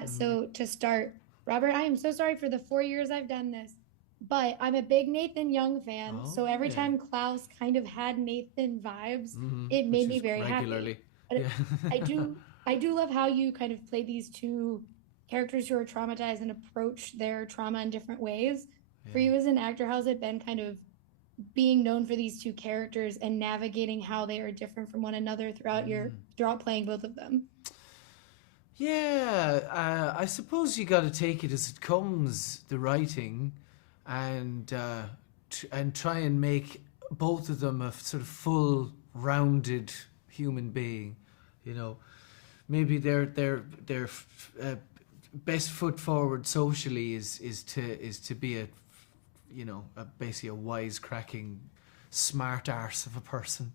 Yeah, so to start, Robert, I am so sorry for the 4 years I've done this, but I'm a big Nathan Young fan. Oh So every yeah. time Klaus kind of had Nathan vibes, it Which made me is very happy. regularly. Yeah. But I do love how you kind of play these two characters who are traumatized and approach their trauma in different ways. For Yeah. you as an actor, how's it been kind of being known for these two characters and navigating how they are different from one another throughout playing both of them? Yeah, I suppose you got to take it as it comes, the writing, and and try and make both of them a sort of full, rounded human being. You know, maybe their best foot forward socially is to be basically a wisecracking, smart arse of a person.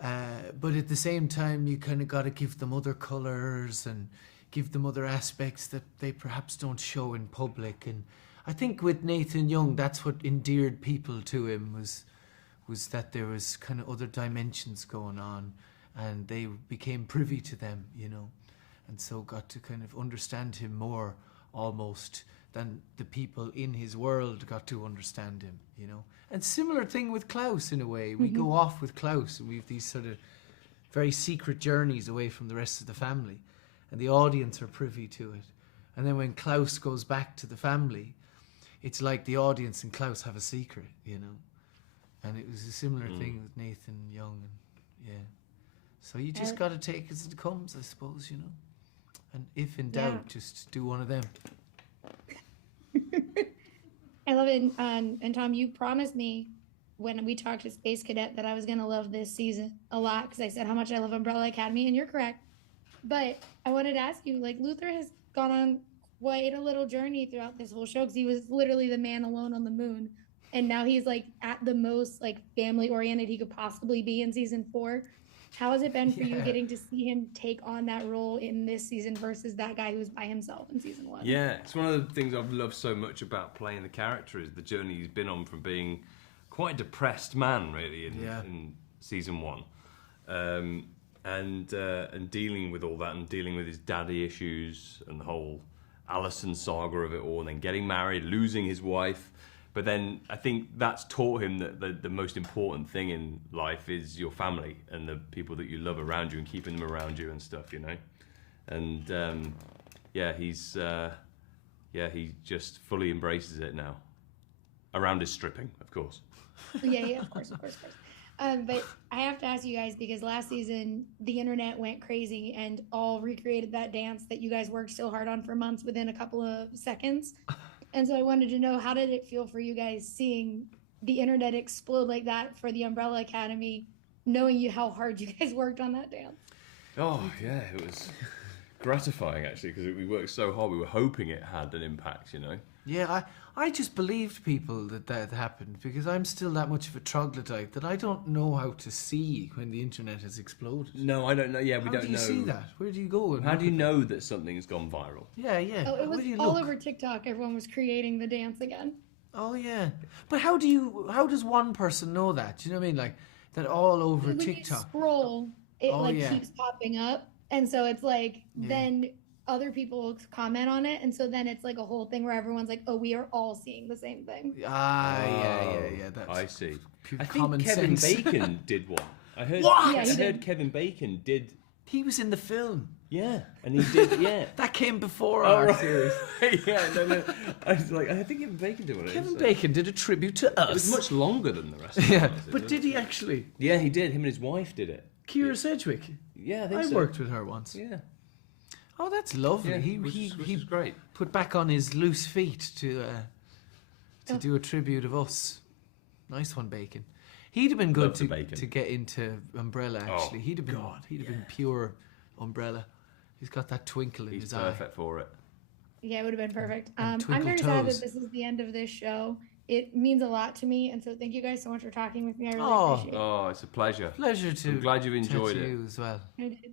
But at the same time, you kind of got to give them other colours and give them other aspects that they perhaps don't show in public. And I think with Nathan Young, that's what endeared people to him was that there was kind of other dimensions going on, and they became privy to them, and so got to kind of understand him more almost than the people in his world got to understand him. And similar thing with Klaus in a way. We go off with Klaus and we have these sort of very secret journeys away from the rest of the family, and the audience are privy to it. And then when Klaus goes back to the family, it's like the audience and Klaus have a secret. And it was a similar thing with Nathan Young, and yeah. So you just got to take it as it comes, I suppose. And if in doubt, just do one of them. I love it. And Tom, you promised me when we talked to Space Cadet that I was going to love this season a lot because I said how much I love Umbrella Academy, and you're correct. But I wanted to ask you, like, Luther has gone on quite a little journey throughout this whole show because he was literally the man alone on the moon. And now he's like at the most like family oriented he could possibly be in season 4. How has it been for you getting to see him take on that role in this season versus that guy who was by himself in season 1? Yeah, it's one of the things I've loved so much about playing the character is the journey he's been on from being quite a depressed man, really, in season 1, and dealing with all that and dealing with his daddy issues and the whole Allison saga of it all, and then getting married, losing his wife. But then I think that's taught him that the most important thing in life is your family and the people that you love around you and keeping them around you and stuff, And he just fully embraces it now. Around his stripping, of course. Yeah, of course. But I have to ask you guys because last season the internet went crazy and all recreated that dance that you guys worked so hard on for months within a couple of seconds. And so I wanted to know, how did it feel for you guys seeing the internet explode like that for the Umbrella Academy, knowing how hard you guys worked on that dance? Oh, yeah, it was gratifying, actually, because we worked so hard. We were hoping it had an impact, Yeah, I just believed people that happened because I'm still that much of a troglodyte that I don't know how to see when the internet has exploded. No, I don't know. Yeah, we don't know. How do you see that? Where do you go? How do you know that something's gone viral? Yeah. Oh, it was all over TikTok. Everyone was creating the dance again. Oh, yeah. But how does one person know that? Do you know what I mean? Like, that all over when TikTok. You scroll, it keeps popping up. And so it's like, then other people comment on it, and so then it's like a whole thing where everyone's like, "Oh, we are all seeing the same thing." Yeah. That's I see. I common think Kevin sense. Bacon did one. I heard. What? Yeah, I heard Kevin Bacon did. He was in the film. Yeah, and he did. Yeah, That came before our series. yeah, no. I was like, I think Kevin Bacon did one. Kevin Bacon did a tribute to us. It was much longer than the rest. Of Yeah, it, but did he actually? Yeah, he did. Him and his wife did it. Kira Sedgwick. Yeah, I think I so. worked with her once. Yeah. Oh, that's lovely. Yeah, he was great. Put back on his loose feet to do a tribute of us. Nice one, Bacon. He'd have been good to get into Umbrella. Actually, he'd have been pure Umbrella. He's got that twinkle in his eye. He's perfect for it. Yeah, it would have been perfect. And I'm very sad toes. that this is the end of this show. It means a lot to me, and so thank you guys so much for talking with me. I really appreciate it. Oh, it's a pleasure. Pleasure to. I'm glad you enjoyed to it. you as well. I did.